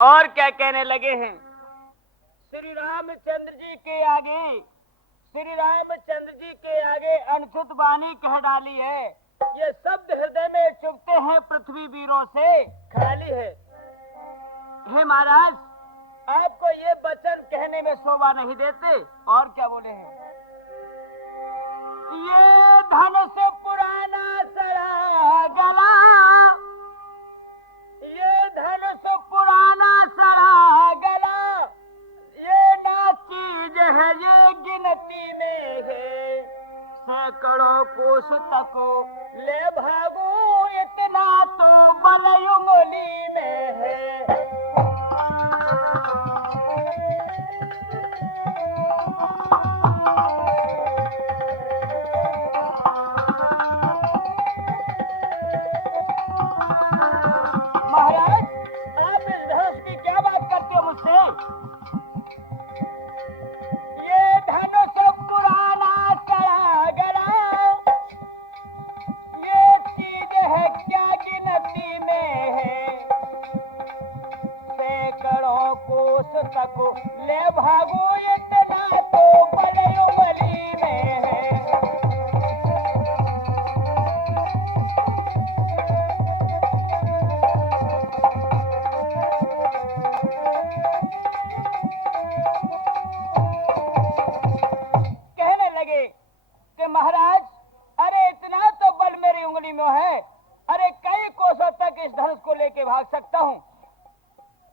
और क्या कहने लगे हैं, श्री रामचंद्र जी के आगे, श्री रामचंद्र जी के आगे अनछुत वाणी कह डाली है, ये शब्द हृदय में चुभते हैं, पृथ्वी वीरों से खाली है। हे महाराज, आपको ये वचन कहने में शोभा नहीं देते। और क्या बोले हैं, ये धनुष पुराना सड़ा गला, ये धनुष पुराना सड़ा गला, ये ना चीज है, ये गिनती में है, सैकड़ों कोस तक ले भागू, इतना तो बल उंगली में है। महाराज, आप इस धनुष की क्या बात करते हो मुझसे? ये धनुष पुराना सड़ा गला, ये चीज है क्या गिनती में है, सैकड़ों कोस तक ले भागो, इतना तो बल उंगली में है। कहने लगे कि महाराज, अरे इतना तो बल मेरी उंगली में है, अरे कई कोसों तक इस धनुष को लेके भाग सकता हूँ।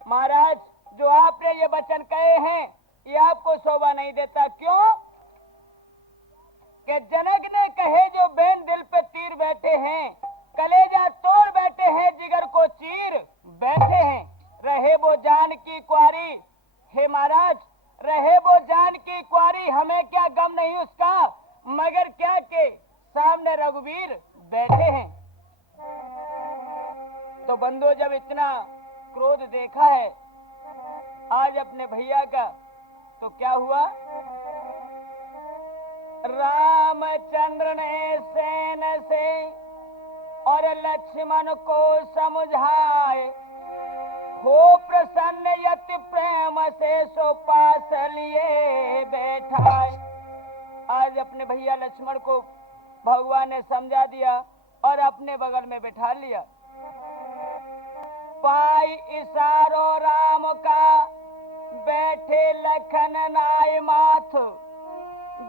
महाराज, जो आपने ये वचन कहे हैं, ये आपको शोभा नहीं देता। क्यों? कि जनक ने कहे जो बेन दिल पे तीर बैठे हैं, कलेजा तोड़ बैठे हैं, जिगर को चीर बैठे हैं, रहे वो जान की क्वारी। हे महाराज, रहे वो जान की क्वारी, हमें क्या गम नहीं उसका, मगर क्या के सामने रघुवीर बैठे हैं। तो बंदो, जब इतना क्रोध देखा है आज अपने भैया का, तो क्या हुआ? रामचंद्र ने सेन से और लक्ष्मण को समझाए, हो प्रसन्न यति प्रेम से सो पास लिए बैठाए। आज अपने भैया लक्ष्मण को भगवान ने समझा दिया और अपने बगल में बैठा लिया। पाई इशारो राम का, बैठे लखन नाय माथ,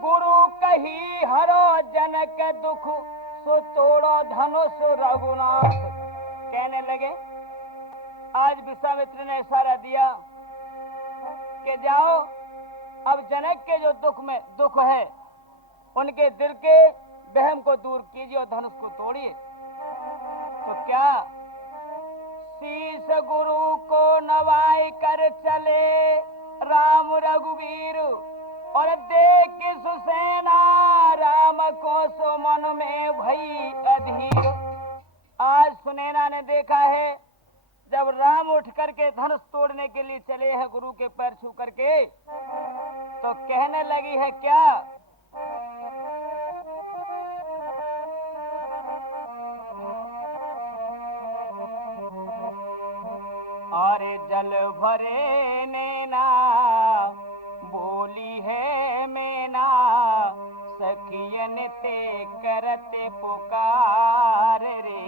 गुरु कही हरो जनक दुख, सो तोड़ो धनुष रघुनाथ। कहने लगे, आज विश्वामित्र ने इशारा दिया कि जाओ, अब जनक के जो दुख है, उनके दिल के वहम को दूर कीजिए और धनुष को तोड़िए। तो क्या शीश गुरु को नवाई कर चले राम रघुवीर, और देख सुसेना राम को सो मन में भई अधीर। आज सुनैना ने देखा है, जब राम उठ करके धनुष तोड़ने के लिए चले हैं गुरु के पैर छू करके, तो कहने लगी है क्या? अरे जल भरे नैना, बोली है मैना, सखियन ते करते पुकार रे,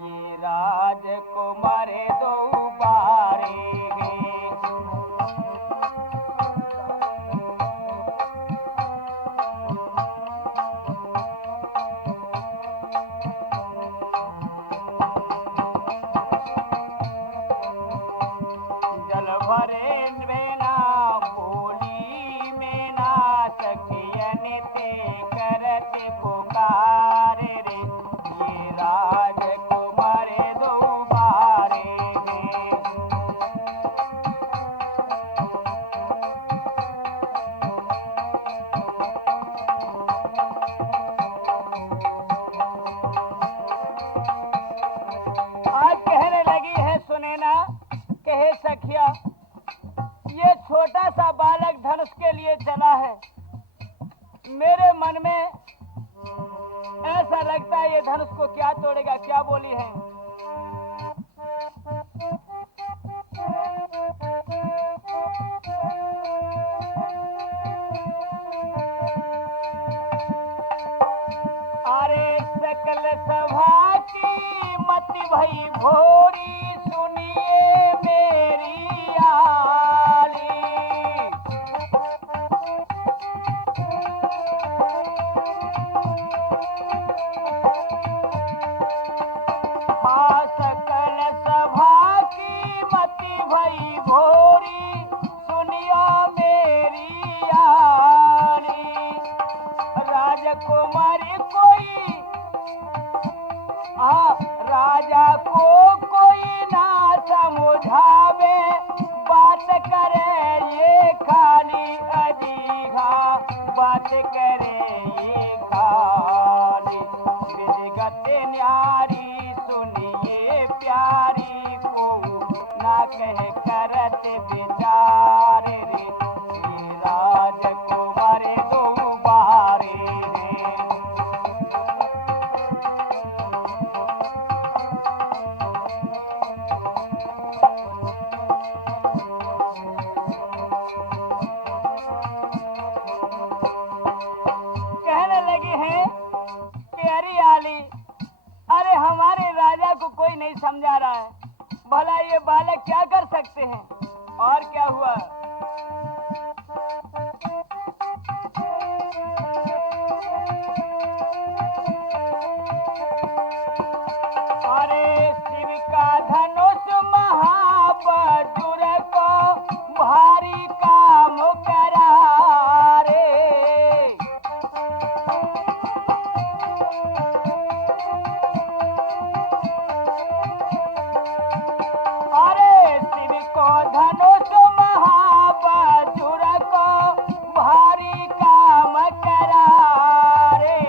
ये राजकुमार दो बारे गे। जल भरे नैना, बोली मैना, सखियन ते करते पुकार रे, ये राजकुमार दो बारे गे। आज कहने लगी है सुनैना, कहे सखिया, ये छोटा सा बालक धनुष के लिए चला है, मेरे मन में ऐसा लगता है ये धनुष को क्या तोड़ेगा। क्या बोली है? भई भोरी सुनियो मेरी यारी। राजकुमारी कोई राजा को कोई ना समझावे, बात करे ये खाली अजीहा, बात करे ये खाली। विधिगत न्यारी सुनिए प्यारी, को ना कह करत विचार रे, ये राजकुमार दो बारे हैं। कहने लगे हैं कि अरे आली, अरे हमारे राजा को कोई नहीं समझा रहा है, भला ये बालक क्या कर सकते हैं। और क्या हुआ? अरे शिव का धनुष महाबजुर को भारी काम करा रे। अरे शिव को धनुष महाबजुर को भारी काम करा रे।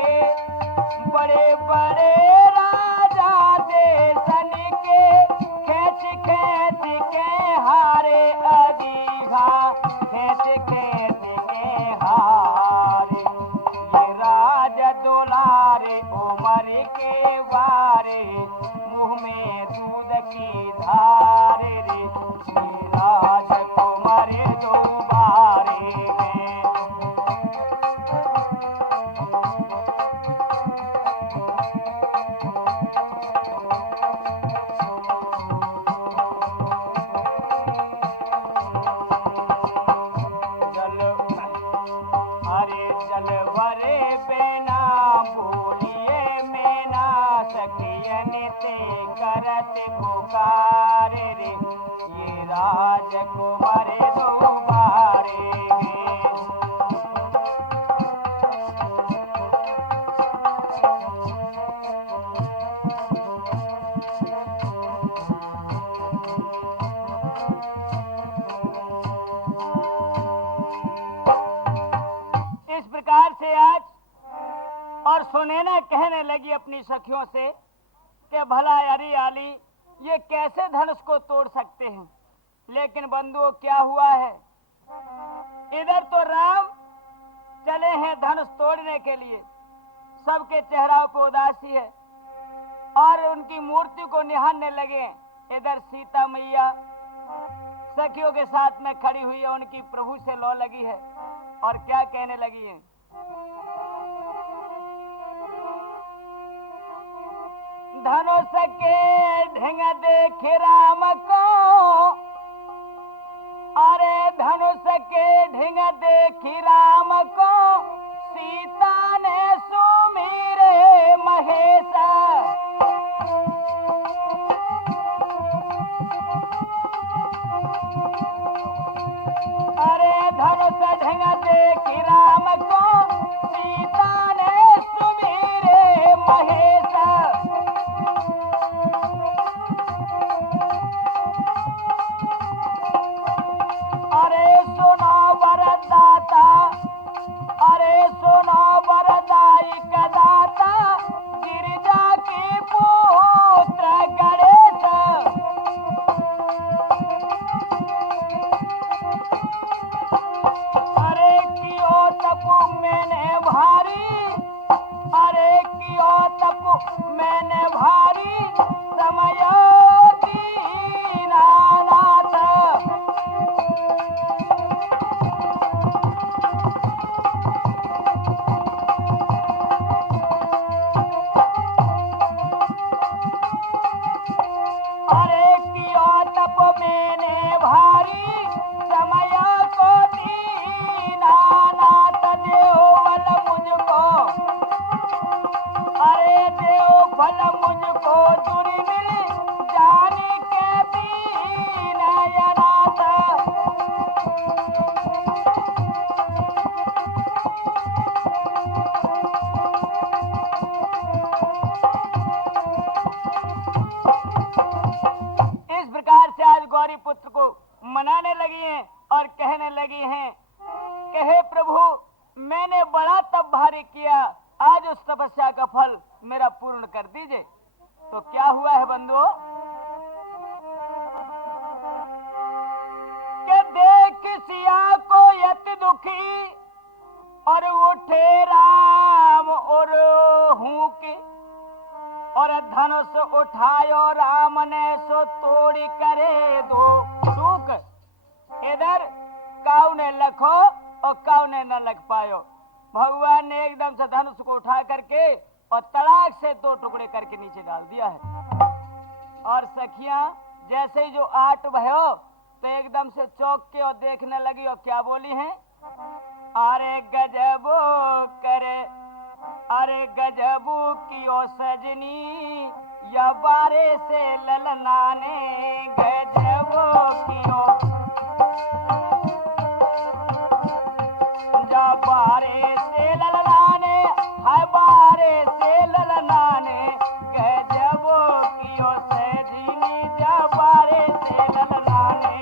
बड़े बड़े राजा देशन के खेच खेच के हारे अजीहा, खेच खेच के हारे। ये राज दुलारे उमर के बारे, मुँह में दूध की धार रे, ये राजकुमार दो बारे हैं। जल भरे बिना बोलिए मैना, सखियन ते करत पुकार रे, ये राजकुमार दो बारे हैं। इस प्रकार से आज और सुनैना कहने लगी अपनी सखियों से कि भला अरे आली, ये कैसे धनुष को तोड़ सकते हैं। लेकिन बंधुओं क्या हुआ है, इधर तो राम चले हैं धनुष तोड़ने के लिए, सबके चेहरों पर उदासी है और उनकी मूर्ति को निहारने लगे। इधर सीता मैया सखियों के साथ में खड़ी हुई है, उनकी प्रभु से लौ लगी है और क्या कहने लगी है। धनुष के ढंग देख राम को, अरे धनुष के ढंग देख राम को, सीता ने सुमीरे महेश। अरे धनुष ढंग देख राम को, सीता ने सुमीरे महेश। अरे सुनो वरदाता, अरे सुनो वरदाई कदाता, गिरिजा के पुत्र गणेश। अरे कियो तपु मैंने भारी, अरे कियो तपु मैंने भारी, समय दीनानाथ। अरे कियो तप मैंने भारी, समय को दीनानाथ। देव बल मुझको, अरे देव बल मुझको, दुर्मिल जाने के दीन मनाने लगी हैं और कहने लगी हैं, कहे प्रभु मैंने बड़ा तप भारी किया, आज उस तपस्या का फल मेरा पूर्ण कर दीजिए। तो क्या हुआ है बंधुओं कि देख सिया को यति दुखी और उठे राम और हूँ और धनुष उठायो राम ने सो तोड़ी करे दो टूक। इधर काऊ ने लखो और काऊ ने न लग पायो। भगवान ने एकदम से धनुष को उठा करके और तड़ाक से दो टुकड़े करके नीचे डाल दिया है। और सखियां जैसे ही जो आठ भयो तो एकदम से चौंक के और देखने लगी और क्या बोली हैं, अरे गजबो करे, अरे गजबू कियो सजनी या बारे से ललनाने, गजबो कियो जा बारे से ललनाने, हाय बारे से ललनाने, गजबो कियो सजनी जा बारे से ललनाने।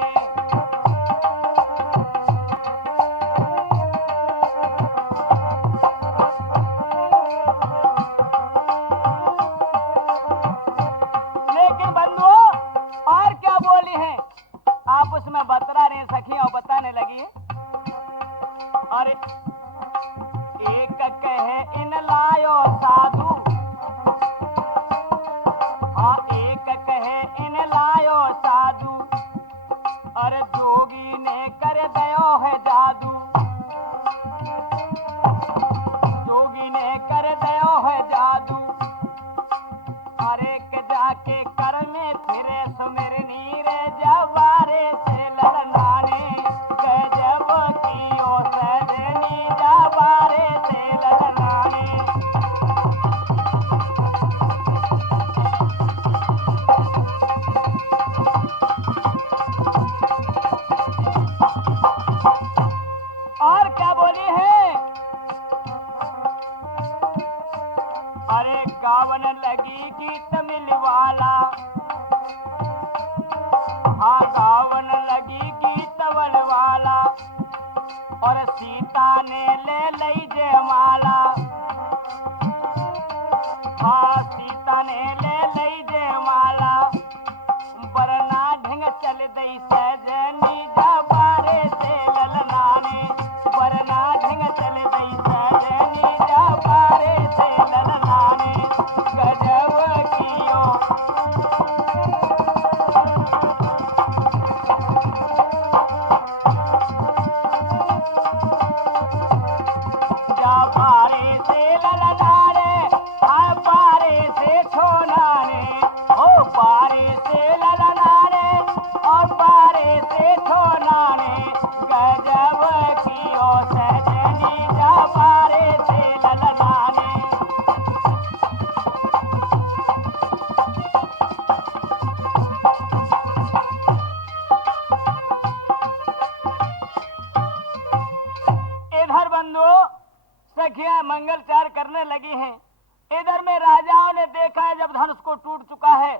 में बतरा रहे सखियां और बताने लगी है, अरे एक कहे इन लायो साधु, हाँ एक कहे इन लायो साधु, अरे जोगी ने कर दयो है जादू, जोगी ने कर दयो है जादू, अरे के जाके कर में फिरे सुमिरनी रे जवारे से ललनाने, गजब कियो सजनी जवारे से ललनाने। और क्या बोली है, अरे गावन लगी गीत मिलवाला, हाँ गावन लगी गीत वाला, और सीता ने ले लई जयमाला, हाँ सीता ने ले लई जयमाला, बरना ढंग चल दई सजनी जबारे से ललनाने, बरना ढंग चल दई सजनी जबारे से ललनाने, गजब कियो जबारे से ललनाने, हाय बारे से छोनाने, ओ बारे से ललनाने और बारे से छोनाने, गजब कियो सजनी जबारे से ललनाने। इधर बंधु सखियां मंगलचार करने लगी हैं। इधर में राजाओं ने देखा है जब धनुष को टूट चुका है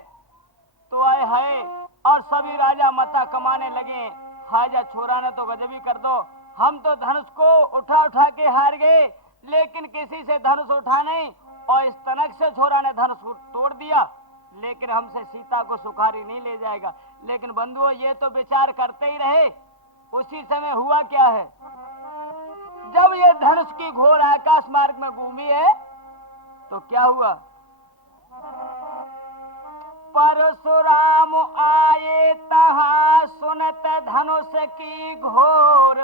तो आए हाय, और सभी राजा मता कमाने लगे, हाजा छोरा ने तो गजबी कर दो, हम तो धनुष को उठा उठा के हार गए, लेकिन किसी से धनुष उठा नहीं, और इस तनक से छोरा ने धनुष को तोड़ दिया, लेकिन हमसे सीता को सुखारी नहीं ले जाएगा। लेकिन बंधुओं ये तो विचार करते ही रहे। उसी समय हुआ क्या है, जब ये धनुष की घोर आकाश मार्ग में घूमी है तो क्या हुआ, परशुराम आए तहां सुनत धनुष की घोर,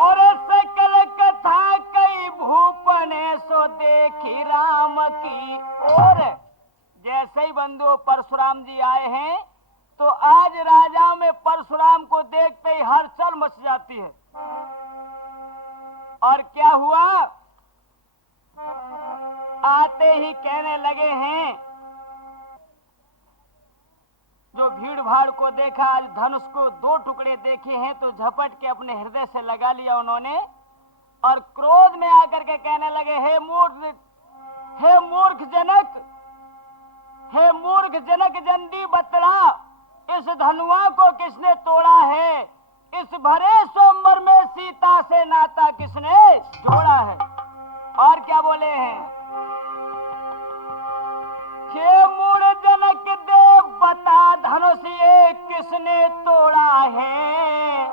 और सकल कथा कई भूपने सो देखी राम की ओर। जैसे ही बंधु परशुराम जी आए हैं तो आज राजाओं में परशुराम को देखते ही हलचल मच जाती है। और क्या हुआ, आते ही कहने लगे हैं, जो भीड़ भाड़ को देखा, आज धनुष को दो टुकड़े देखे हैं तो झपट के अपने हृदय से लगा लिया उन्होंने, और क्रोध में आकर के कहने लगे, हे मूर्ख, हे मूर्ख जनक, हे मूर्ख जनक जंदी बतला, इस धनुआ को किसने तोड़ा है? इस भरे सोमवार में सीता से नाता किसने जोड़ा है? और क्या बोले हैं? के मूड जनक देव बता धनुष ये किसने तोड़ा है?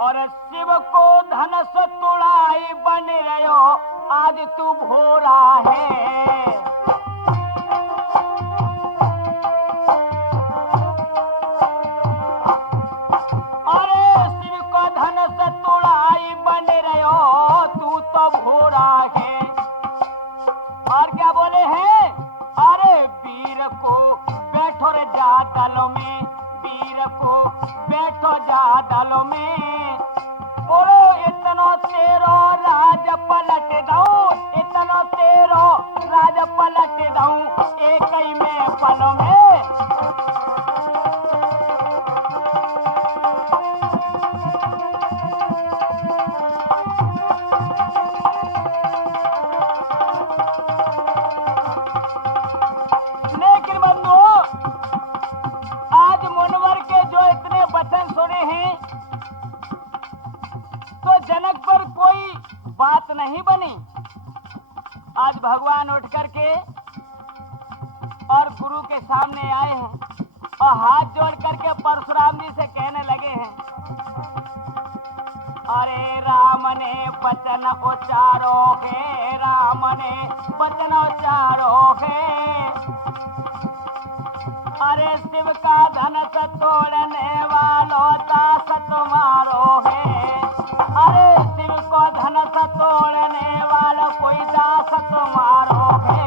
और शिव को धनुष तोड़ाई बन रहो आज तू भोरा है। अरे शिव को धनुष तोड़ाई बन रहो तू तो भोरा है। और क्या बोले हैं? अरे वीर को बैठो रे जा दलों में, वीर को बैठो जा दलों में। बोलो इतना तेरो राज पलट दऊं, इतना तेरो राज पलट दऊं एक ही में पलों में। लेकिन बंधुओं आज मुनवर के जो इतने वचन सुने हैं तो जनक पर कोई बात नहीं बनी। आज भगवान उठ करके और गुरु के सामने आए हैं और हाथ जोड़ करके परशुराम जी से कहने लगे हैं, अरे राम ने वचन उचारो है, राम ने वचन उचारो है। अरे शिव का धनुष तोड़ने वालों दास तुम्हारो है। अरे शिव को धनुष तोड़ने वालों कोई दास तुम्हारो है।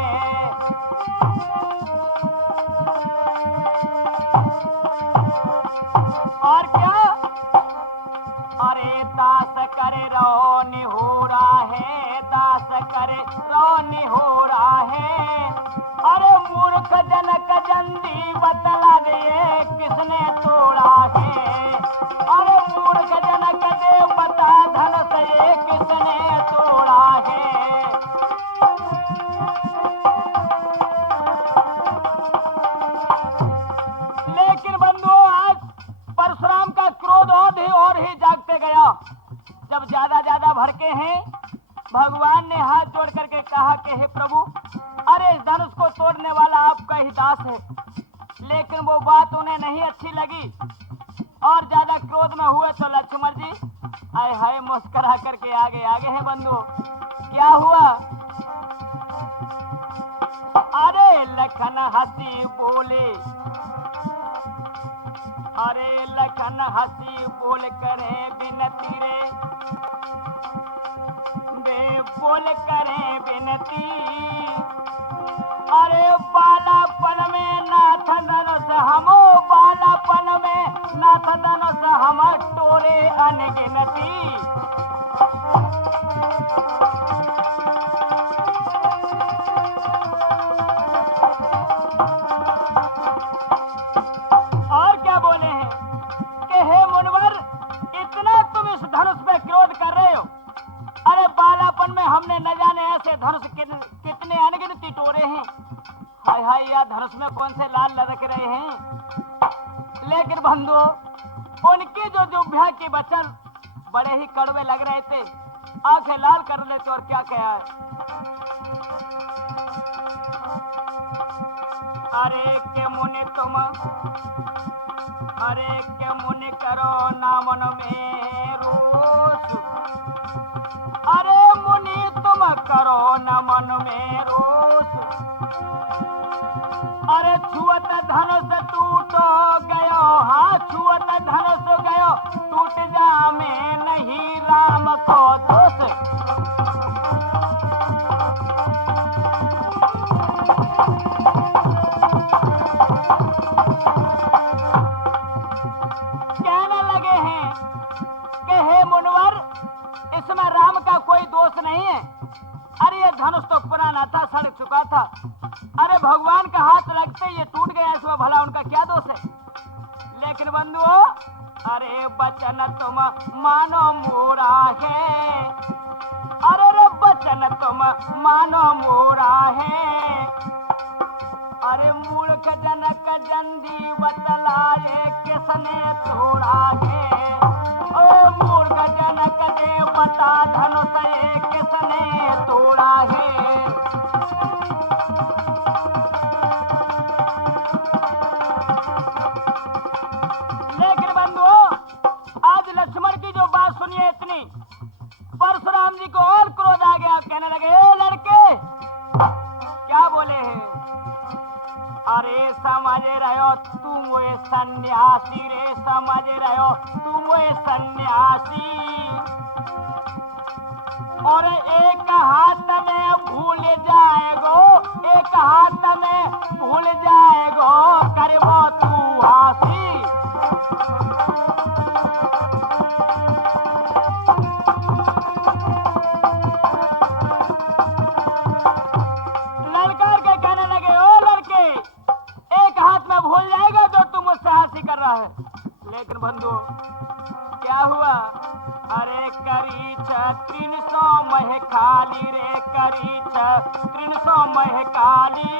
और क्या? अरे दास करे रो निहोरा है, दास करे रो निहोरा है। अरे मूर्ख जनक जंदी बतला दिए किसने तोड़ा है? अरे मूर्ख जनक देव बता धनुष ये किसने तोड़ा है? लेकिन बंधुओं आज परशुराम का क्रोध और ही जागते गया। जब ज्यादा भड़के हैं भगवान ने हाथ जोड़ करके कहा कि हे प्रभु, अरे इस धनुष को तोड़ने वाला आपका ही दास है। लेकिन वो बात उन्हें नहीं अच्छी लगी और ज्यादा क्रोध में हुए तो लक्ष्मण जी आए हाय मुस्कुरा करके आगे हैं बंधु। क्या हुआ? अरे लखन हंसी बोले, अरे लखन हंसी बोल करे विनती रे, वे बोल करे विनती। अरे बालापन में नाथ धनुष हमो, बालापन में नाथ धनुष हम टोरे अनगिनती। और क्या बोले हैं कि हे मुनवर इतना तुम इस धनुष पे क्रोध कर रहे हो। अरे बालापन में हमने न जाने ऐसे धनुष कितने अनगिनती टोरे हैं। हाय हाय या धनुष में कौन से लाल लदक रहे हैं। लेकिन बंधुओं उनके जो जुभ्या के वचन बड़े ही कड़वे लग रहे थे। आंखें लाल कर लेते और क्या कहा है? अरे के मुनि तुम, अरे के मुनि करो ना मन में रोष। अरे मुनि तुम करो न मन में रोष। अरे छुअत धनुष टूटो गयो, हाँ छुअत धनुष गयो टूट जा में नहीं राम को दोष। कहने लगे हैं कि हे मुनवर इसमें राम का कोई दोष नहीं है। अरे ये धनुष तो पुराना था, सड़ चुका था। अरे भगवान का हाथ लगते ये टूट गया, इसमें भला उनका क्या दोष है? लेकिन बंधुओं अरे वचन तुम मानो मोरा है, अरे रे वचन तुम मानो मोरा है। अरे मूर्ख जनक जंदी बतला सन्यासी रे, समझ रहे हो तुम ये सन्यासी। और एक हाथ में भूल जाएगो, एक हाथ में भूल जाएगो, करबो तू हासी। ललकार के कहने लगे, ओ लड़के, एक हाथ में भूल जाएगा जो तुम मुझसे हंसी कर रहा है। लेकिन बंधु क्या हुआ? अरे करी 300 मह खाली रे, करी 300 मह खाली।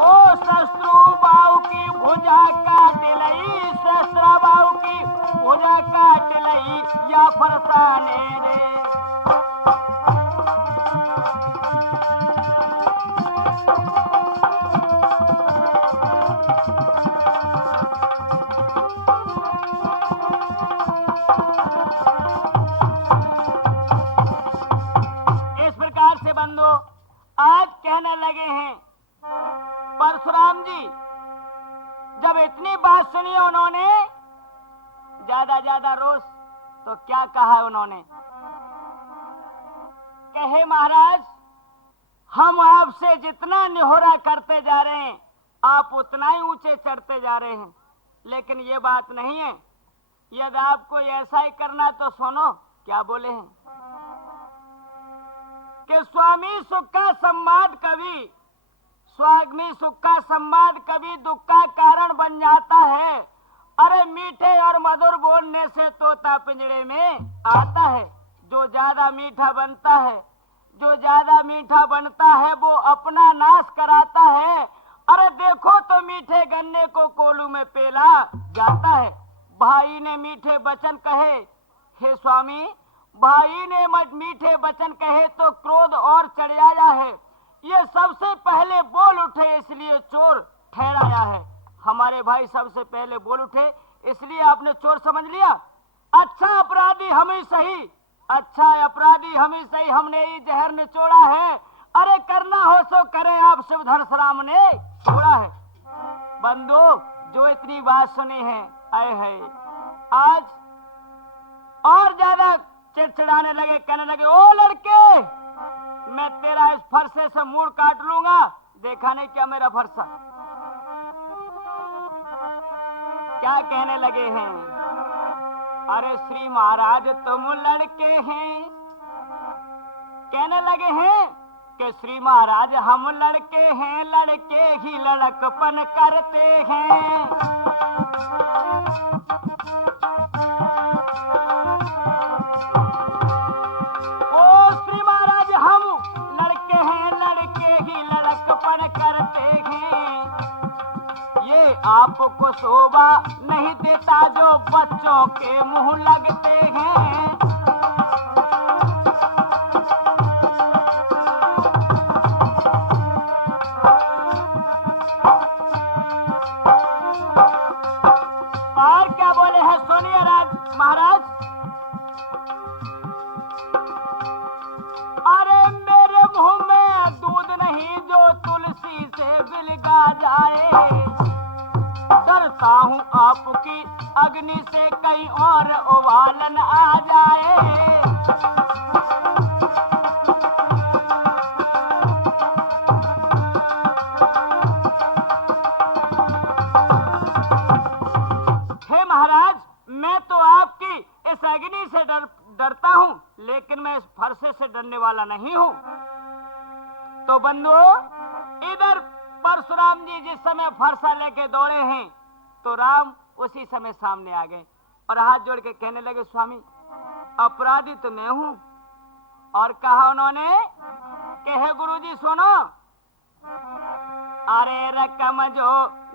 ओ शत्रु बाऊ की भुजा काट लई, शस्त्र बाऊ की भुजा काट लई, या फरसाने रे। आज कहने लगे हैं परशुराम जी, जब इतनी बात सुनी उन्होंने, ज्यादा रोष तो क्या कहा उन्होंने? कहे महाराज, हम आपसे जितना निहोरा करते जा रहे हैं, आप उतना ही ऊंचे चढ़ते जा रहे हैं। लेकिन ये बात नहीं है, यदि आपको ऐसा ही करना तो सुनो क्या बोले हैं कि स्वामी सुख का संवाद कभी, स्वामी सुख का संवाद कभी दुख का कारण बन जाता है। अरे मीठे और मधुर बोलने से तोता पिंजरे में आता है। जो ज्यादा मीठा बनता है, जो ज्यादा मीठा बनता है, वो अपना नाश कराता है। अरे देखो तो मीठे गन्ने को कोलू में पेला जाता है। भाई ने मीठे वचन कहे, हे स्वामी, भाई ने मीठे वचन कहे तो क्रोध और चढ़ आया है। ये सबसे पहले बोल उठे इसलिए चोर ठहराया है। हमारे भाई सबसे पहले बोल उठे इसलिए आपने चोर समझ लिया। अच्छा अपराधी हम ही सही, अच्छा अपराधी हम ही सही, हमने ही जहर निचोड़ा है। अरे करना हो सो करे, आप शिवधर राम ने छोड़ा है। बंधु, जो इतनी बात सुनी है, आए है आज और ज्यादा चिड़चिड़ाने लगे, कहने लगे, ओ लड़के, मैं तेरा इस फरसे से मूड़ काट लूंगा। देखा नहीं क्या मेरा फरसा? क्या कहने लगे हैं? अरे श्री महाराज तुम लड़के हैं। कहने लगे हैं कि श्री महाराज हम लड़के हैं, लड़के ही लड़कपन करते हैं। आपको शोभा नहीं देता जो बच्चों के मुंह लगते हैं। और क्या बोले हैं सुनिए महाराज। अरे मेरे मुंह में दूध नहीं जो तुलसी से बिलगा जाए। डरता हूँ आपकी अग्नि से कहीं और उबालन आ जाए। हे महाराज, मैं तो आपकी इस अग्नि से डरता हूँ, लेकिन मैं इस फरसे से डरने वाला नहीं हूँ। तो बंधुओं, इधर परशुराम जी जिस समय फरसा लेके दौड़े हैं, तो राम उसी समय सामने आ गए और हाथ जोड़ के कहने लगे, स्वामी अपराधी तो मैं हूं। और कहा उन्होंने कि हे गुरुजी सुनो, अरे रकम जो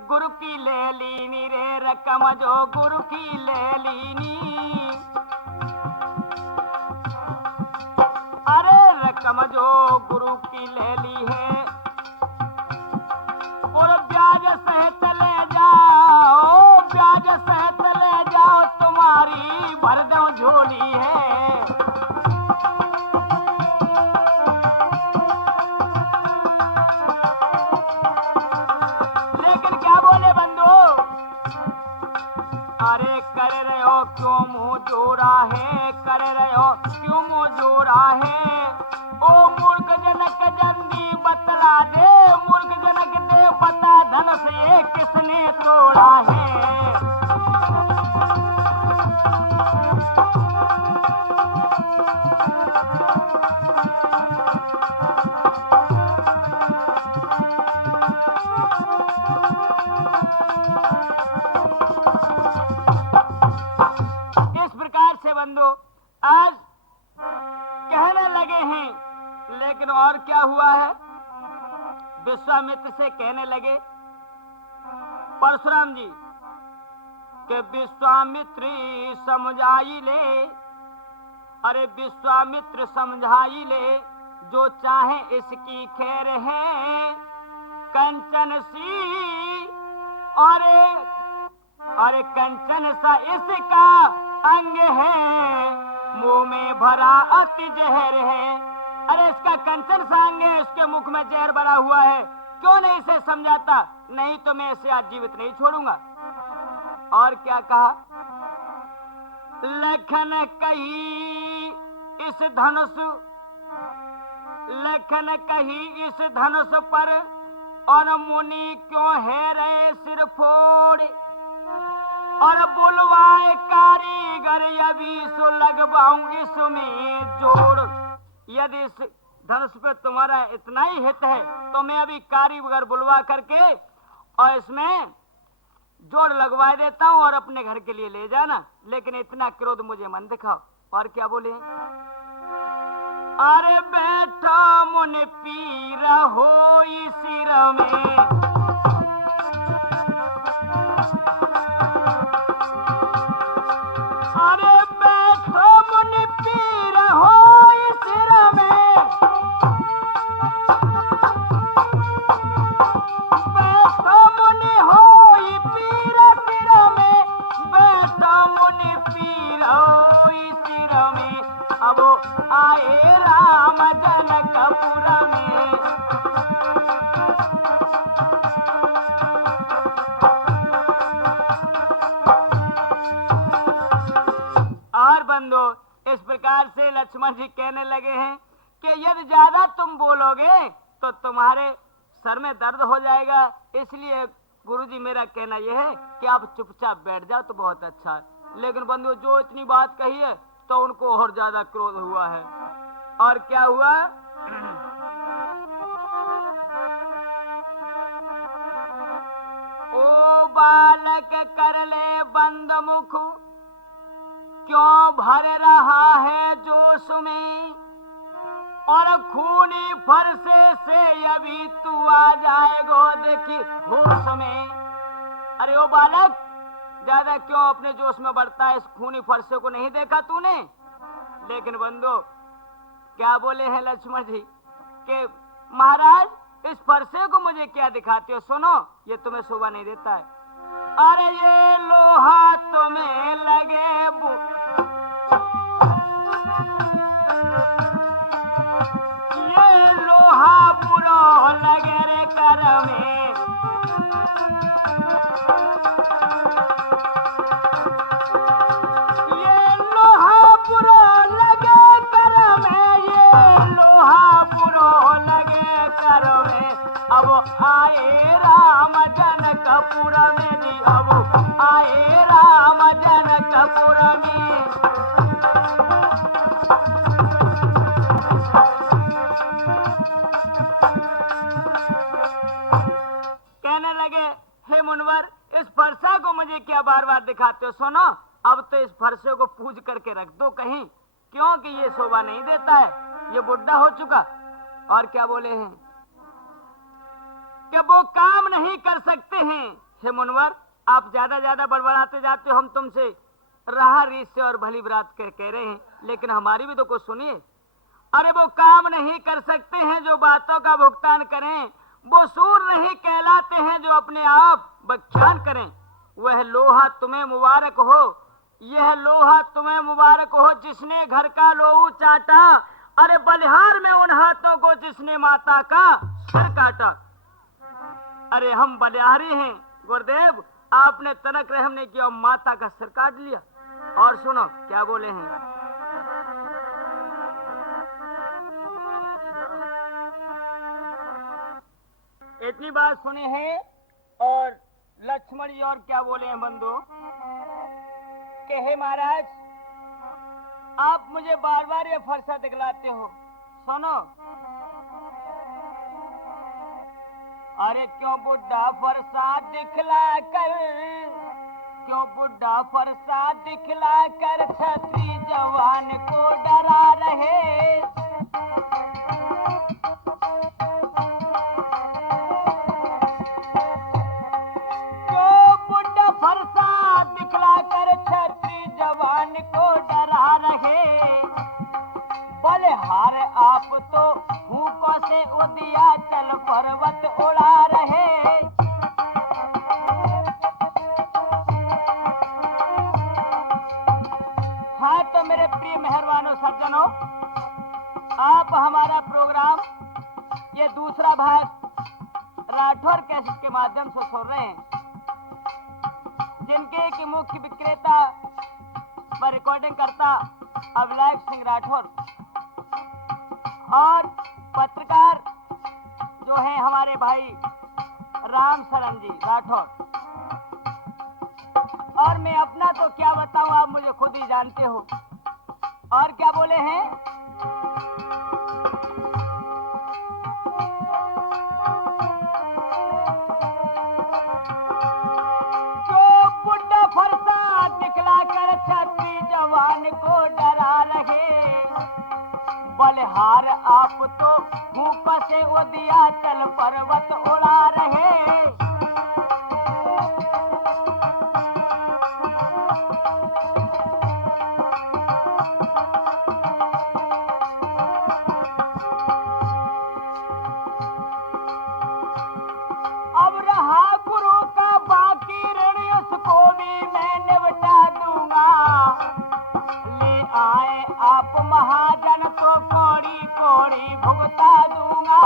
गुरु की ले लीनी रे, रकम जो गुरु की ले लीनी। अरे रकम जो गुरु की ले ली है, और ब्याज सहित ले जाओ, ब्याज सहित ले जाओ, तुम्हारी भर दो झोली है। लेकिन क्या बोले बंधु, अरे कर रहे हो क्यों मुंह जोड़ा है, कर रहे हो क्यों मुंह जोड़ा है। ओ मूर्ख जनक जल्दी बतला दे, मूर्ख जनक दे पता धनुष ये किसने तोड़ा है। इस प्रकार से बंधु आज कहने लगे हैं, लेकिन और क्या हुआ है। विश्वामित्र से कहने लगे परशुराम जी के विश्वामित्र समझाई ले, अरे विश्वामित्र समझाई ले, जो चाहे इसकी खैर है। कंचन सी अरे कंचन सा इसका अंग है, मुंह में भरा अति जहर है। अरे इसका कंचन सा अंग है, इसके मुख में जहर भरा हुआ है, क्यों नहीं इसे समझाता, नहीं तो मैं इसे आज जीवित नहीं छोड़ूंगा। और क्या कहा, लखन कही इस धनुष, लखन कही इस धनुष पर, और मुनि क्यों है रहे सिर फोड़। और बुलवाए कारीगर अभी सो लगवाऊं इसमें जोड़। यदि इस धनुष पे तुम्हारा इतना ही हित है तो मैं अभी कारीगर बुलवा करके और इसमें जोड़ लगवा देता हूं और अपने घर के लिए ले जाना, लेकिन इतना क्रोध मुझे मन दिखाओ। और क्या बोले, अरे बैठा मुनि पीर हो सिर में, अरे बैठो मुनि पीर हो सिर में, बैठो मुनि हो पीर सिर में, बैठो मुनि पीर हो सिर में। अब आए राम जनकपुर में, और बंधु इस प्रकार से लक्ष्मण जी कहने लगे हैं कि यदि ज्यादा तुम बोलोगे तो तुम्हारे सर में दर्द हो जाएगा, इसलिए गुरुजी मेरा कहना यह है कि आप चुपचाप बैठ जाओ तो बहुत अच्छा है। लेकिन बंधु जो इतनी बात कही है तो उनको और ज्यादा क्रोध हुआ है। और क्या हुआ, ओ बालक कर ले बंद मुख, क्यों भर रहा है जोश में, और खूनी फरसे से अभी तू आ जाएगो देखी होश में। अरे ओ बालक ज्यादा क्यों अपने जोश में बढ़ता है, इस खूनी फरसे को नहीं देखा तूने। लेकिन बंधु क्या बोले हैं लक्ष्मण जी कि महाराज इस फरसे को मुझे क्या दिखाते हो, सुनो ये तुम्हें शोभा नहीं देता है। अरे ये लोहा तुम्हें लगे ये लोहा बुरो लगे रे कर में, ये लोहा बुरो लगे कर में, ये लोहा बुरो लगे कर में। अब आए राम जनकपुर में जी, अब आए राम जनकपुर में। कहने लगे हे मुनवर इस फरसा को मुझे क्या बार बार दिखाते हो, सुनो अब तो इस फरसे को पूज करके रख दो कहीं, क्योंकि ये शोभा नहीं देता है, ये बुढ़ा हो चुका। और क्या बोले हैं कि वो काम नहीं कर सकते हैं। हे मुनवर आप ज्यादा बड़बड़ाते जाते हो, हम तुमसे राह रीत से और भली बात कह रहे हैं, लेकिन हमारी भी तो कुछ सुनिए। अरे वो काम नहीं कर सकते हैं जो बातों का भुगतान करें, वो सूर नहीं कहलाते हैं जो अपने आप बख्यान करें। वह लोहा तुम्हें मुबारक हो, यह लोहा तुम्हें मुबारक हो जिसने घर का लोहू चाटा, अरे बलिहार में उन हाथों को जिसने माता का सिर काटा। अरे हम बलिहारी हैं गुरुदेव, आपने तनक रहम नहीं किया और माता का सिर काट लिया। और सुनो क्या बोले हैं। इतनी बात सुनी है और लक्ष्मण जी और क्या बोले हैं बंधु कि हे महाराज, आप मुझे बार बार ये फरसा दिखलाते हो। सुनो, अरे क्यों बुढ़ा फरसा दिखला कर, क्यों बुढ़ा फरसा दिखला कर छत्री जवान को डरा रहे। क्यों बुढ़ा फरसा दिखला कर छत्री जवान को डरा रहे। बलिहार आप तो भूखों से उदिया चल पर्वत उड़ा रहे। हाँ तो मेरे प्रिय मेहरबानों सज्जनों, आप हमारा प्रोग्राम ये दूसरा भाग राठौर कैसेट के माध्यम से सुन रहे हैं, जिनके की मुख्य विक्रेता व रिकॉर्डिंग करता अभिलाष सिंह राठौर और पत्रकार जो है हमारे भाई राम शरण जी राठौर। और मैं अपना तो क्या बताऊं, आप मुझे खुद ही जानते हो। और क्या बोले हैं, जो बुढ़ा फरसा दिखला कर छत्री जवान को डरा रहे। बलिहार आप तो भूख से उदिया चल पर्वत उड़ा रहे। अब रहा गुरु का बाकी ऋण, उसको भी मैं निपटा दूंगा। ले आए आप महाजन तो कौड़ी कौड़ी भुगता दूंगा।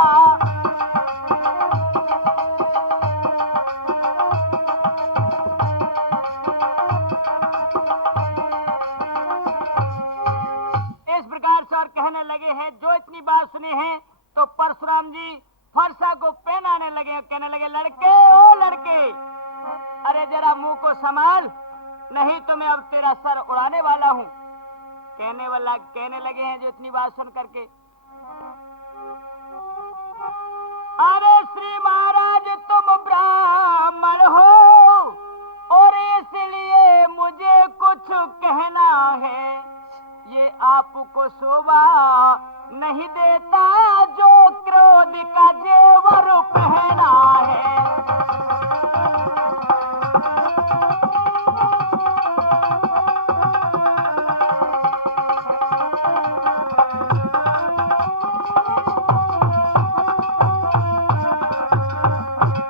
इस प्रकार से और कहने लगे हैं। जो इतनी बात सुने हैं तो परशुराम जी फरसा को पहनाने लगे, कहने लगे लड़के ओ लड़के, अरे जरा मुंह को संभाल, नहीं तो मैं अब तेरा सर उड़ाने वाला हूं। कहने लगे हैं जो इतनी बात सुन करके, अरे श्री महाराज तुम ब्राह्मण हो और इसलिए मुझे कुछ कहना है। ये आपको शोभा नहीं देता जो क्रोध का जेवर पहना है।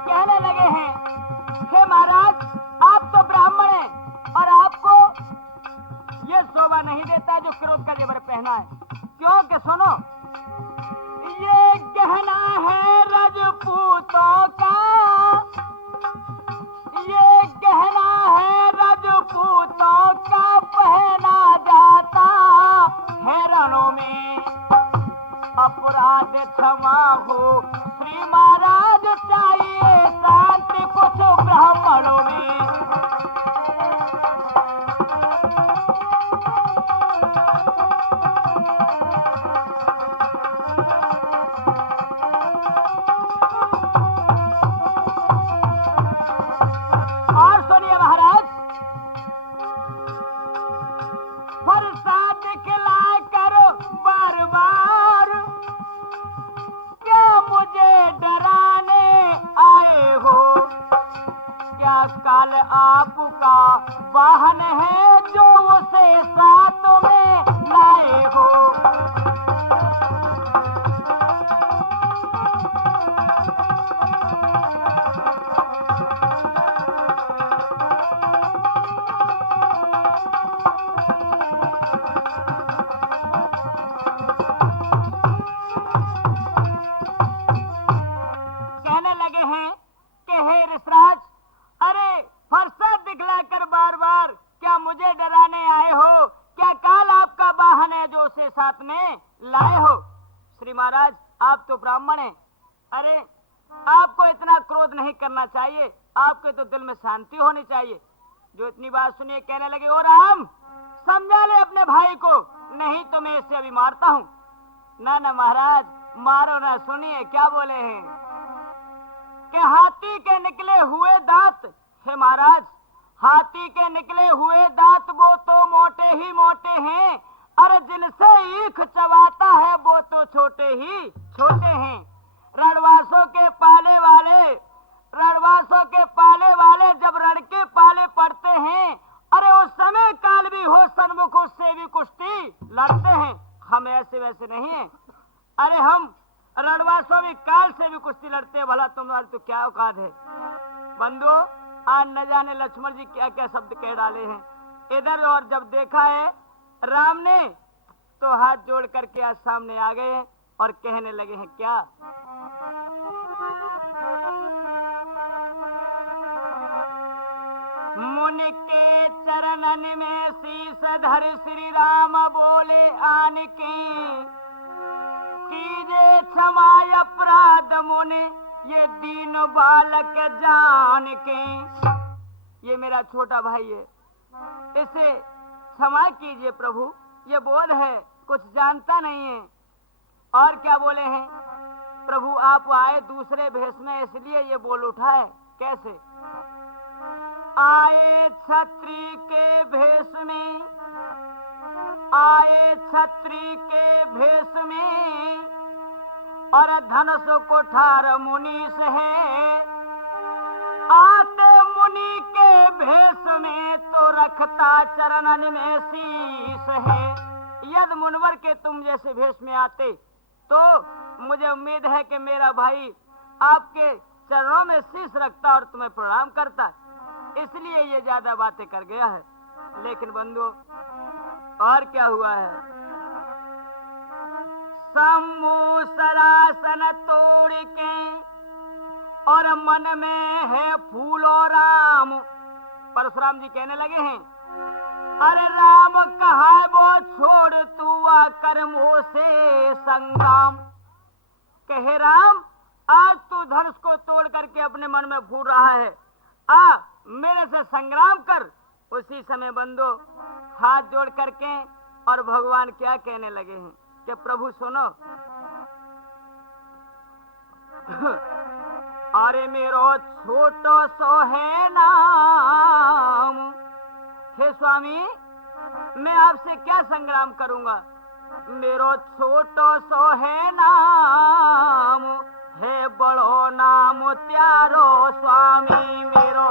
कहने लगे हैं हे महाराज, आप तो ब्राह्मण हैं और आपको ये शोभा नहीं देता जो क्रोध का जेवर पहना है। क्योंकि सुनो, ये गहना है राजपूतों का, ये गहना है राजपूतों का, पहना जाता है रणों में। अपराध क्षमा हो श्री महाराज, चाहिए शांति कुछ ब्राह्मणों में। लाए हो? श्री महाराज, आप तो ब्राह्मण हैं। अरे आपको इतना क्रोध नहीं करना चाहिए, आपके तो दिल में शांति होनी चाहिए। जो इतनी बात सुनिए कहने लगे, ओ राम, समझा ले अपने भाई को, नहीं तो मैं इसे अभी मारता हूँ। ना ना महाराज, मारो ना। सुनिए क्या बोले हैं कि हाथी के निकले हुए दांत, हे महाराज, हाथी के निकले हुए दांत वो तो मोटे ही मोटे हैं, अरे जिनसे ईख चबाता है वो तो छोटे ही छोटे हैं। रणवासों के पाले वाले जब रण के पाले पड़ते हैं, अरे उस समय काल भी हो सन्मुख उससे भी कुश्ती लड़ते हैं। हम ऐसे वैसे नहीं है, अरे हम रणवासों में काल से भी कुश्ती लड़ते हैं। भला तुम्हारी तो क्या औकात है। बंधुओं, आज न जाने लक्ष्मण जी क्या क्या शब्द कह डाले हैं इधर, और जब देखा है राम ने तो हाथ जोड़ करके आज सामने आ गए हैं और कहने लगे हैं क्या, मुनि के चरणन में शीस धर श्री राम बोले आन के, कीजे क्षमा अपराध मुनि ये दीन बालक जान के। ये मेरा छोटा भाई है, इसे क्षमा कीजिए प्रभु, ये बोध है, कुछ जानता नहीं है। और क्या बोले हैं, प्रभु आप आए दूसरे भेष में इसलिए ये बोल उठा है। कैसे आए छत्री के भेष में, आए छत्री के भेष में, और धनुष कोठार मुनीष है, आते मुनि के भेष में तो रखता चरणन में शीश है। यदि मुनवर के तुम जैसे भेष में आते तो मुझे उम्मीद है कि मेरा भाई आपके चरणों में शीश रखता और तुम्हें प्रणाम करता, इसलिए ये ज्यादा बातें कर गया है। लेकिन बंधुओं, और क्या हुआ है, शंभु सरासन तोड़ के और मन में है फूलो राम। परशुराम जी कहने लगे हैं, अरे राम कहा वो छोड़ तू आकर मोह से संग्राम। कहे राम, आज तू धनुष को तोड़ करके अपने मन में फूल रहा है, आ मेरे से संग्राम कर। उसी समय बंदो हाथ जोड़ करके और भगवान क्या कहने लगे हैं कि प्रभु सुनो, अरे मेरो छोटो सो है नाम। हे स्वामी, मैं आपसे क्या संग्राम करूंगा, मेरो छोटो सो है नाम, है बड़ो नाम त्यारो स्वामी मेरो।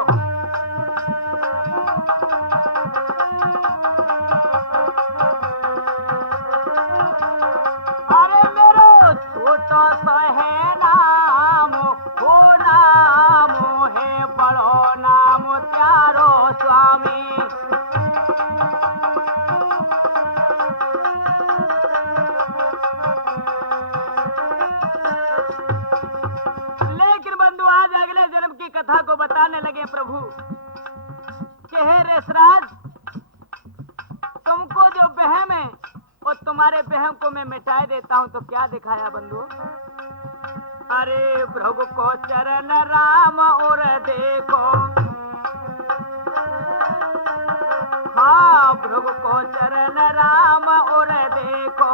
अरे मेरो छोटो सो है नाम, हो नाम है बड़ो नाम त्यारो स्वामी। कथा को बताने लगे प्रभु कि हे रेसराज, तुमको जो बहम है और तुम्हारे बहम को मैं मिटाए देता हूं। तो क्या दिखाया बंधु, अरे प्रभु को चरण राम और देखो, हाँ प्रभु को चरण राम और देखो,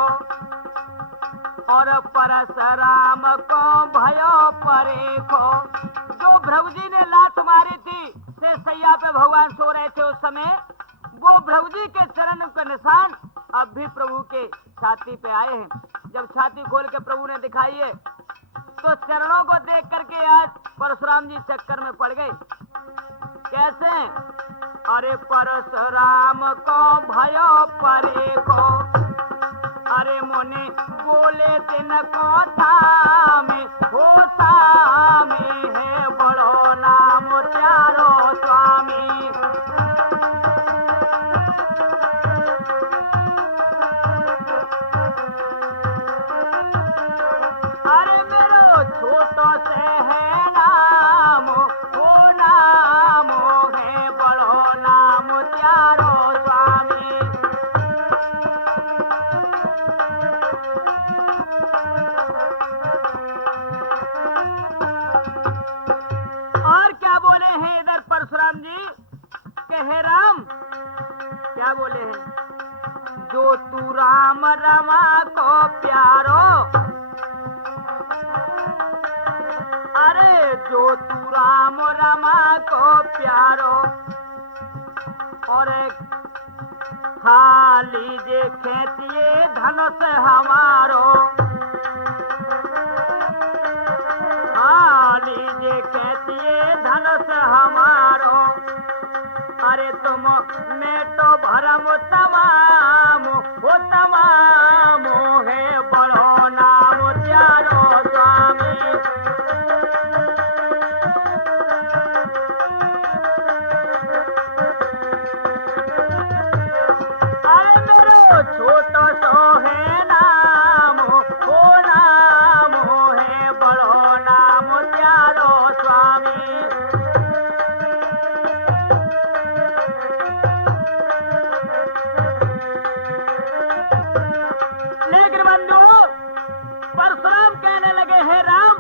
और परशुराम को भयो परेखो। जो प्रभु जी ने लात मारी थी से सैया पे भगवान सो रहे थे उस समय, वो प्रभु जी के चरण का निशान अब भी प्रभु के छाती पे आए हैं। जब छाती खोल के प्रभु ने दिखाई है तो चरणों को देख करके आज परशुराम जी चक्कर में पड़ गए। कैसे, अरे परशुराम को भयो परेखो, अरे मुनि बोले दिन को थामे, होता में है बड़ो नाम त्यारो स्वामी। अरे मेरो छोटो से है नाम, हो नाम है बड़ो नाम त्यारो स्वामी। क्या बोले हैं? जो तू राम रमा को प्यारो, अरे जो तू राम रमा को प्यारो, और खा लीजिए खेतिए धनुष हमारो, खा लीजिए खेतिए धनुष हमारो, अरे तुम में तो भरम तमाम हो, तमाम है बड़ो नाम त्यारो स्वामी। अरे मेरो छोटो सो है नाम हो, नाम है बड़ो नाम त्यारो स्वामी। लेकिन बंधु परशुराम कहने लगे, हे राम,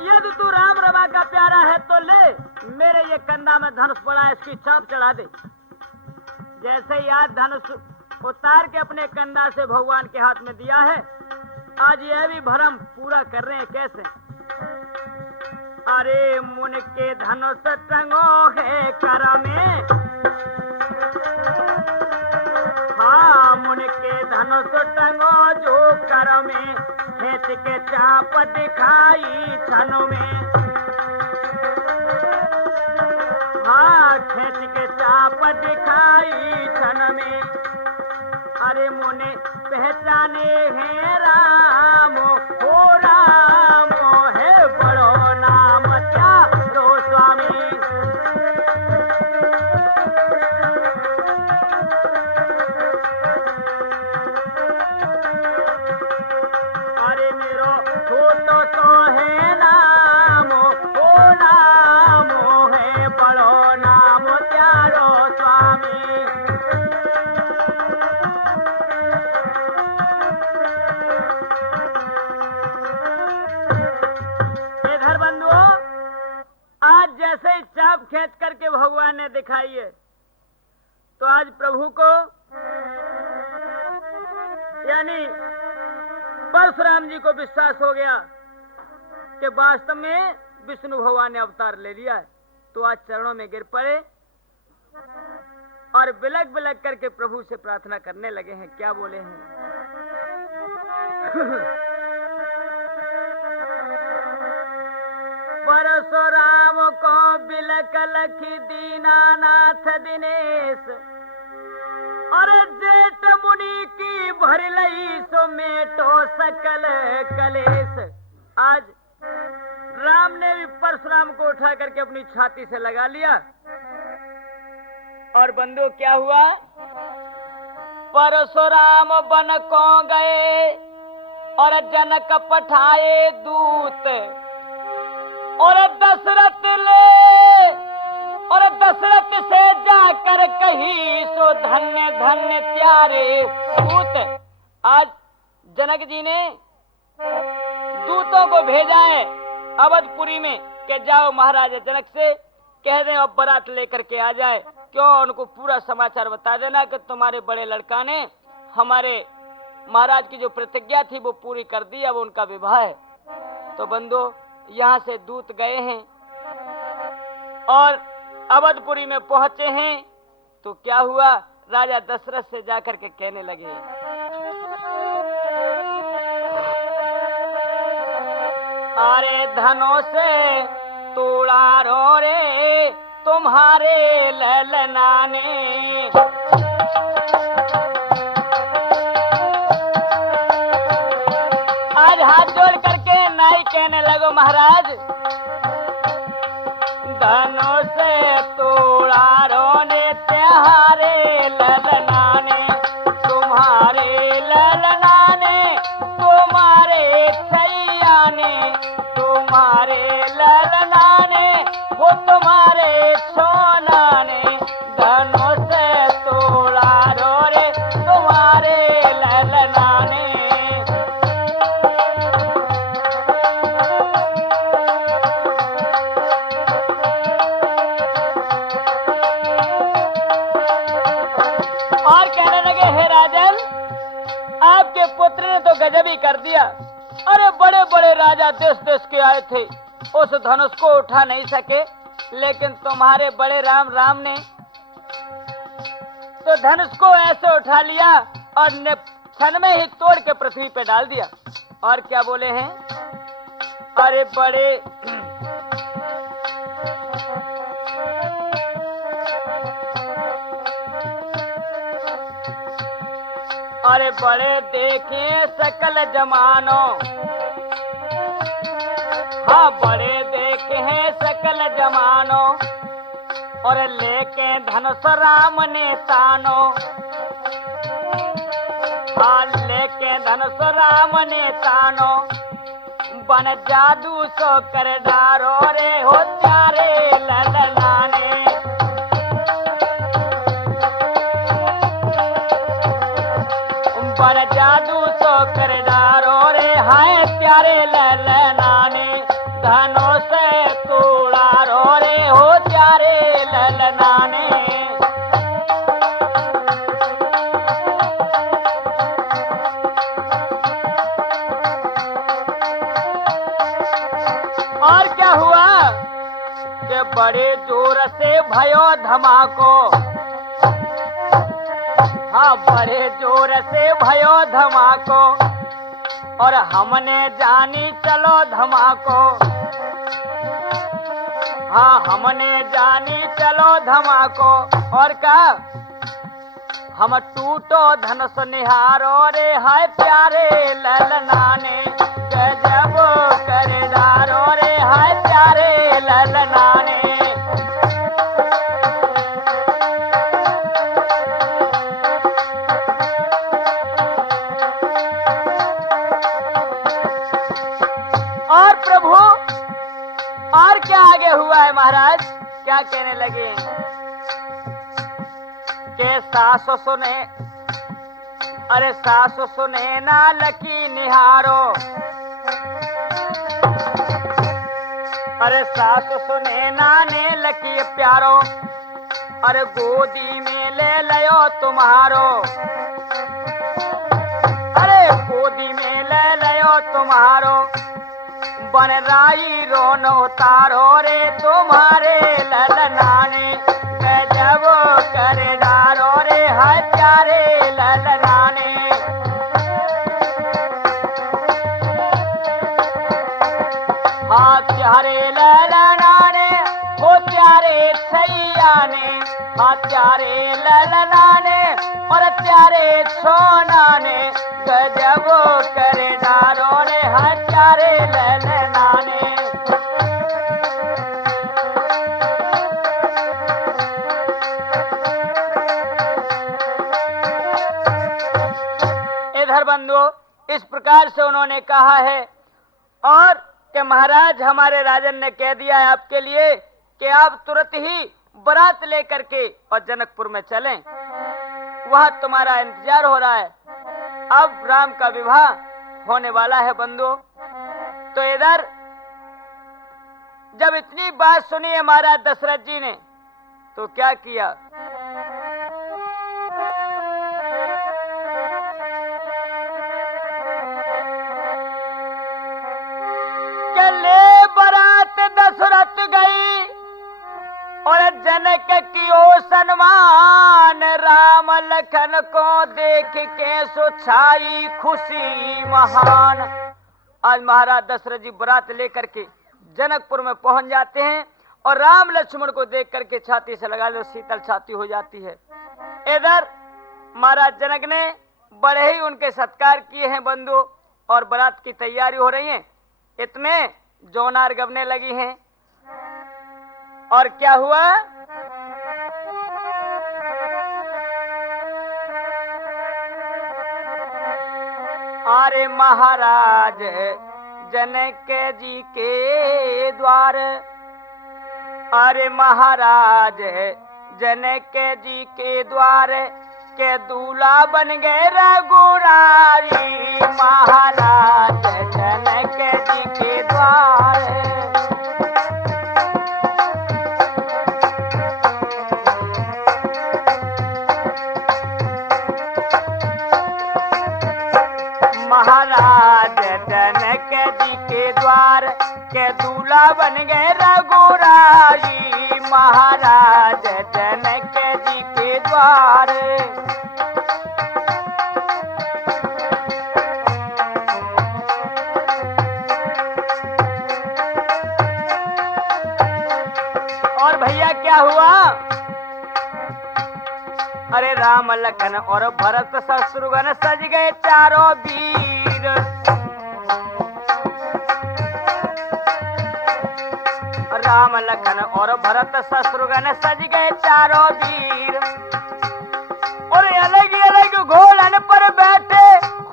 यदि तू राम रमा का प्यारा है तो ले मेरे ये कंधा में धनुष पड़ा है, इसकी चाप चढ़ा दे। जैसे ही आज धनुष उतार के अपने कंधा से भगवान के हाथ में दिया है, आज यह भी भरम पूरा कर रहे हैं। कैसे? अरे मुन के धनुष टंगो है कर में, हाँ मुन के धनुष टंगो जो कर में, खेत के चाप दिखाई छन में, हाँ खेत के चाप दिखाई छन में, अरे मुने पहचाने हैं राम हो, राम है बड़ो नाम त्यारो स्वामी। अरे मेरो छोटो तो है नाम हो, नाम है बड़ो नाम त्यारो स्वामी। इधर बंधुओं, आज जैसे ही चाप खेच करके भगवान ने दिखाई है, तो आज प्रभु को यानी परशुराम जी को विश्वास हो गया कि वास्तव में विष्णु भगवान ने अवतार ले लिया है। तो आज चरणों में गिर पड़े और बिलक बिलक करके प्रभु से प्रार्थना करने लगे हैं। क्या बोले हैं? परशुराम को बिलक लखी दीनानाथ दिनेश, और जेठ मुनि की भर लई सो मेटो सकल कलेश। आज राम ने भी परशुराम को उठा करके अपनी छाती से लगा लिया। और बंधु क्या हुआ? परशुराम बन को गए और जनक पठाए दूत, और दशरथ ले और दशरथ से जाकर कही सो धन्य धन्य त्यारे सूत। आज जनक जी ने दूतों को भेजा है अवधपुरी में कि जाओ महाराजा जनक से कह दें अब बारात लेकर के आ जाए। क्यों? उनको पूरा समाचार बता देना कि तुम्हारे बड़े लड़का ने हमारे महाराज की जो प्रतिज्ञा थी वो पूरी कर दी, अब उनका विवाह है। तो बंधु यहाँ से दूत गए हैं और अवधपुरी में पहुंचे हैं। तो क्या हुआ? राजा दशरथ से जाकर के कहने लगे, अरे धनों से तोड़ा रो रे तुम्हारे ललना ने, आज हाथ जोड़ करके नाई कहने लगो महाराज, धनों से तोड़ा रोने तुम्हारे ललना ने, तुम्हारे ललना ने, तुम्हारे छैया ने, तुम्हारे ललना ने, वो तुम्हारे सोना ने, धनों से तोड़ा रो रे तुम्हारे ललना ने। पुत्र ने तो गजब ही कर दिया। अरे बड़े बड़े राजा देश देश के आए थे, उस धनुष को उठा नहीं सके, लेकिन तुम्हारे बड़े राम ने तो धनुष को ऐसे उठा लिया और क्षण में ही तोड़ के पृथ्वी पे डाल दिया। और क्या बोले हैं, अरे बड़े अरे बड़े देखे सकल जमानो, हाँ बड़े देखे हैं सकल जमानो, और लेके धनुष राम ने तानो, हाँ लेके धनुष राम ने तानो, बन जादू सो कर डारो रे हो प्यारे ललना ने। बन जादू सो कर डारो रे हाय प्यारे ललना ने, धनुष तोड़ा रो रे हो प्यारे ललना ने। और क्या हुआ कि बड़े जोर से भयो धमाको, हाँ बड़े जोर से भयो धमाको, और हमने जानी चलो धमाको, हाँ हमने जानी चलो धमाको। और का हम टूटो धनुष निहारो रे हाय प्यारे ललना ने, गजब कर डारो रे हाय प्यारे ललना ने। और प्रभु और क्या आगे हुआ है महाराज, क्या कहने लगे के सासु सुने, अरे सासु सुने ना लकी निहारो, अरे सासु सुने ना ने लकी प्यारो, अरे गोदी में ले लयो तुम्हारो, अरे गोदी में ले लयो तुम्हारो, बन राई रोन उतारो रे तुम्हारे ललना ने, गजब कर डारो रे हाय प्यारे ललना ने। हाँ प्यारे ललना ने हो प्यारे सैया ने, हाँ प्यारे ललना ने और प्यारे सोना ने, गजब कर डारो रे हाय प्यारे ललना ने। इधर बंधुओं इस प्रकार से उन्होंने कहा है, और कि महाराज हमारे राजन ने कह दिया है आपके लिए कि आप तुरंत ही बारात लेकर के और जनकपुर में चलें, वहां तुम्हारा इंतजार हो रहा है। अब राम का विवाह होने वाला है बंधुओं। तो इधर जब इतनी बात सुनी है महाराज दशरथ जी ने तो क्या किया, ले बारात दशरथ गई और जनक की ओ सन्मान, राम लखन को देख के सुछाई खुशी महान। आज महाराज दशरथ जी बारात लेकर के जनकपुर में पहुंच जाते हैं और राम लक्ष्मण को देख करके छाती से लगा लो शीतल छाती हो जाती है। इधर महाराज जनक ने बड़े ही उनके सत्कार किए हैं बंधु, और बारात की तैयारी हो रही है। इतने जोनार गबने लगी हैं। और क्या हुआ, अरे महाराज जनक जी के द्वार, अरे महाराज जनक जी के द्वार के दूल्हा बन गए रघुरारी, महाराज जनक जी के द्वार। दूल्हा बन गए रघुराई महाराज जनक जी के द्वार। और भैया क्या हुआ? अरे राम लखन और भरत शत्रुघ्न सज गए चारों वीर। राम लखन और भरत शत्रुघ्न सज गए चारों वीर। और अलग अलग घोड़न पर बैठे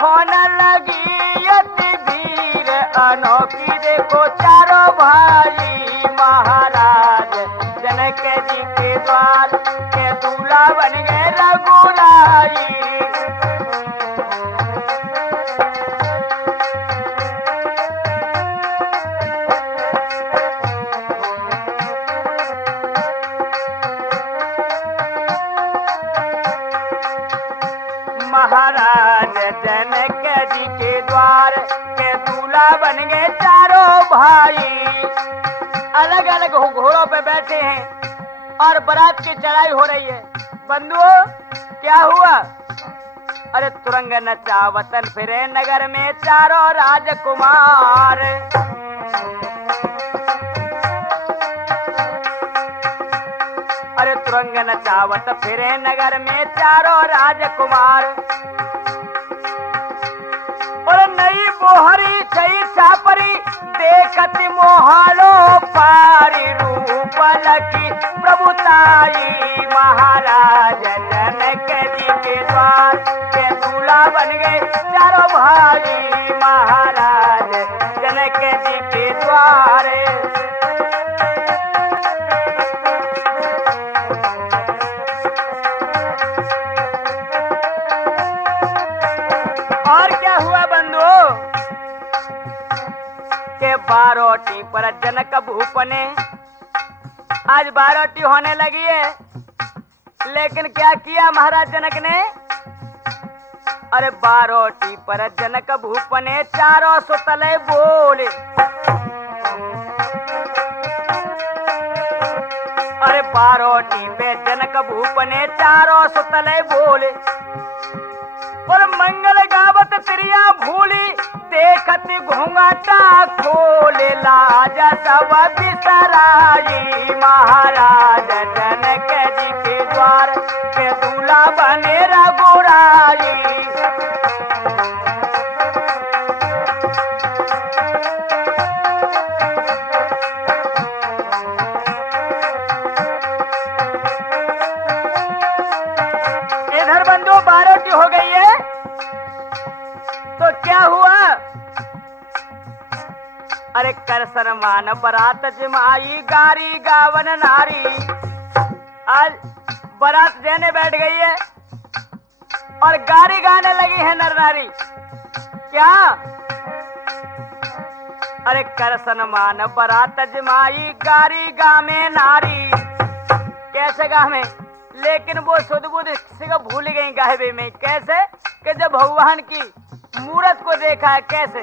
होने लगी अति भीड़। अनोखी देखो चारों भाई महाराज जनक जी के द्वार के दूल्हा बन गए रघुराई। महाराज जनक जी के द्वार के दूल्हा बन गए चारों भाई। अलग अलग घोड़ों पे बैठे हैं और बारात की चढ़ाई हो रही है। बंधुओं क्या हुआ? अरे तुरंग नचावतन फिरे नगर में चारों राजकुमार। अरे तुरंग नचावत फिरे नगर में चारों राजकुमार। और नई बोहरी छई छापरी देखत मोहालो पारी। रूप लकी प्रभुताई महाराज जनक जी के द्वार के दूल्हा बन गए चारों भाई महाराज जनक जी के द्वार। और क्या हुआ बंधुओं के बारोटी पर जनक भूप ने आज बारोटी होने लगी है। लेकिन क्या किया महाराज जनक ने? अरे बारोटी पर जनक भूप ने चारों सुतले बोले। अरे बारोटी पे जनक भूप ने चारों सुतले बोले। और मंगल गावत त्रिया भूली देखत घूंघटा खोले। लाज सब बिसराई महाराज जनक जी के द्वार के दूल्हा बने रघुराई। इधर बंधु बारोटी हो गई है तो क्या हुआ? अरे कर सन्मान बरात जमाई गारी गावन नारी। आज बारात देने बैठ गई है और गारी गाने लगी है नर नारी। क्या? अरे कर सन्मान बरात जमाई गारी गामे नारी। कैसे गामे? लेकिन वो सुध बुध से भूल गई गायबे में। कैसे? कि जब भगवान की मूरत को देखा है। कैसे?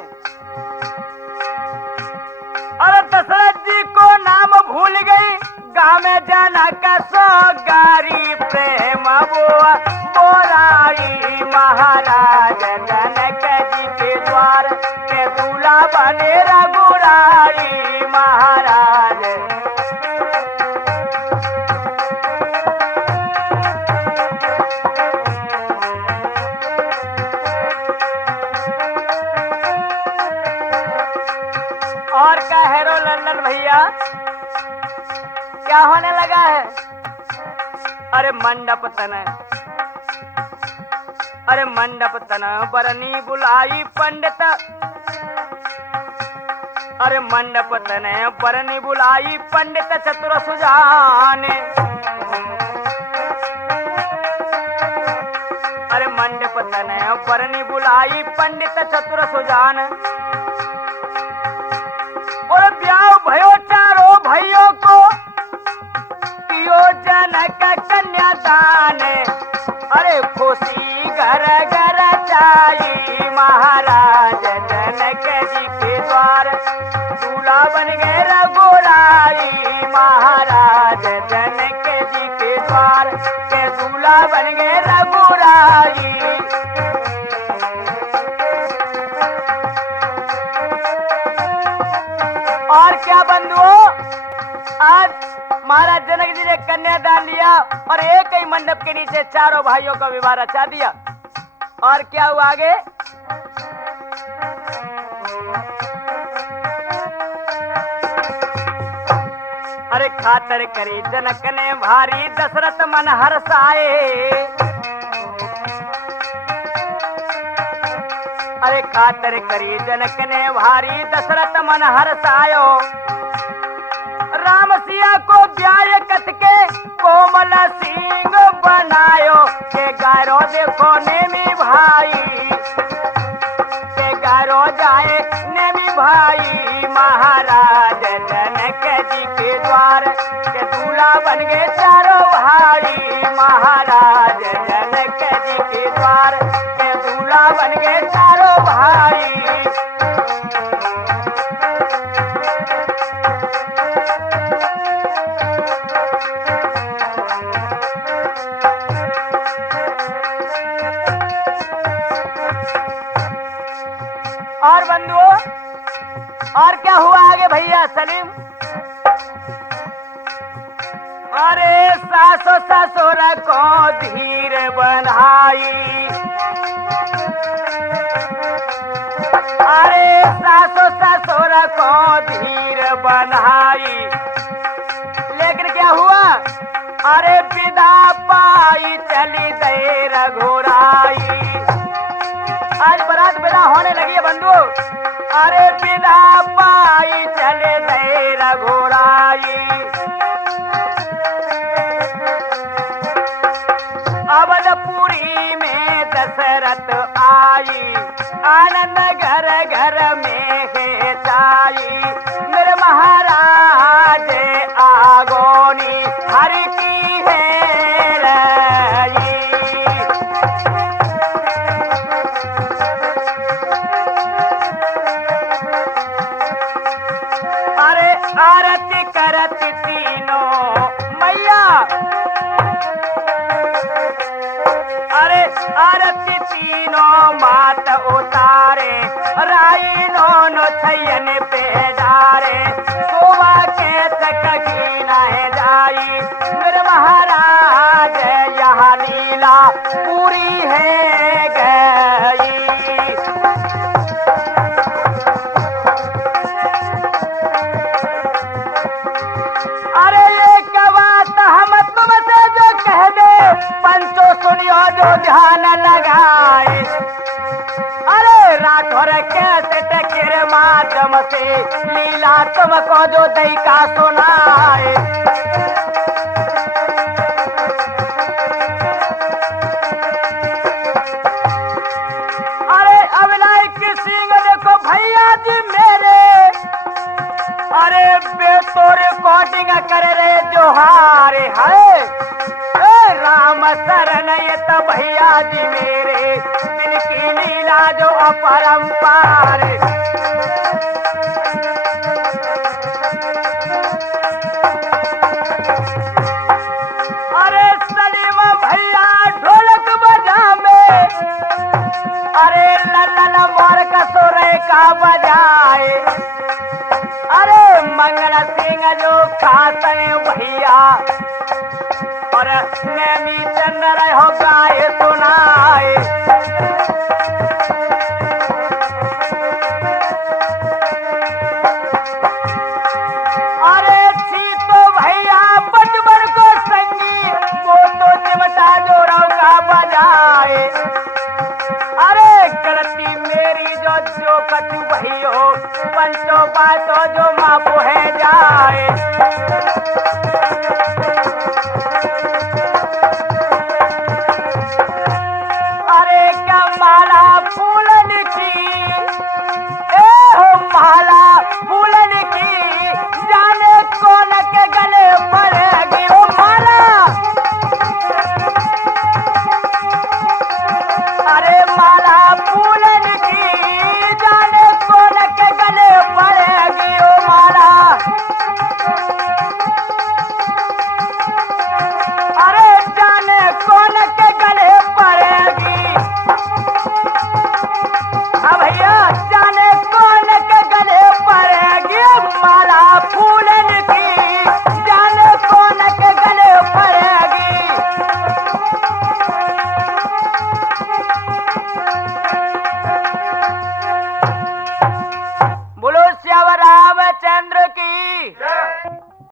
अरे दशरथ जी को नाम भूल गई गाँव में जनक सो गारी। प्रेम बोराई महाराज जनक जी के द्वार के दूल्हा बने रघुराई महाराज। और क्या है रो लल्लन भैया? क्या होने लगा है? अरे मंडप तना, अरे मंडप तना बरनी बुलाई पंडित। अरे मंडप तने बरनी बुलाई पंडित चतुर सुजाने। अरे मंडप तने बरनी बुलाई पंडित चतुर सुजान। और ब्याह भयो चारों भाइयों को कियो जनक कन्यादान। अरे खुशी घर घर चाई महाराज जनक जी के द्वार दूल्हा बन गए रघु महाराज जनक जी के द्वार के दूल्हा बन गए रघुराई। और क्या बंधुओं, आज महाराज जनक जी ने कन्यादान लिया और एक ही मंडप के नीचे चारों भाइयों का विवाह रचा दिया। और क्या हुआ आगे? अरे खातर करी जनक ने भारी दशरथ मन हर्षाए। अरे खातर करी जनक ने भारी दशरथ मन हर्षायो। राम सिया को ब्याह कत के कोमल सिंह बनायो। के गारो देखो नेमी भाई, के गारो जाए नेमी भाई। महाराज जनक जी के द्वार के दूल्हा बन गए चारों भाई। महाराज जनक जी के द्वार के दूल्हा बन गए चारों भाई। और बंधुओं, और क्या हुआ आगे भैया सलीम? अरे सासो ससुर को धीर बनाई। अरे सासो ससुर को धीर बनाई। लेकिन क्या हुआ? अरे विदा पाई चली दे रघुराई। आज बारात विदा होने लगी है बंधु। अरे विदा पाई चले दे रघुराई। अवधपुरी में दशरथ आई। आनंद घर घर में है छाई। मेरे महाराज आगोनी हरि की है लाई। अरे आरती करती तीनों मैया। अरे आरती तीनों मात उतारे। राई नोनो छैयन पे डारे। सोवा के तक की न जाई। मेरे महाराज यहाँ लीला पूरी है गई। अरे एक बात हम तुमसे जो कह दे पंचो सुनियो जो ध्यान लगाए। अरे राठौर कैसे टकेर माध्यम से लीला तुमको जो दई का सुनाए। अरे अविनायक सिंह देखो भैया जी मेरे। अरे बेतोर कोटिंग करे रे जोहारे है। राम शरण ये तो भैया जी मेरे। इनकी लीला जो अपरंपार। अरे सलीम भैया ढोलक बजा में। अरे लल्ला मोर का सोरे का बजाए। अरे मंगल सिंह जो खाते भैया। और नैमी चंद्र हो गाए सुनाए। अरे सीतो भैया बचपन को संगी। वो तो चिमटा जोरों का बजाए। अरे गलती मेरी जो कटू भैयो। पंचों बातों जो माँ है जाए।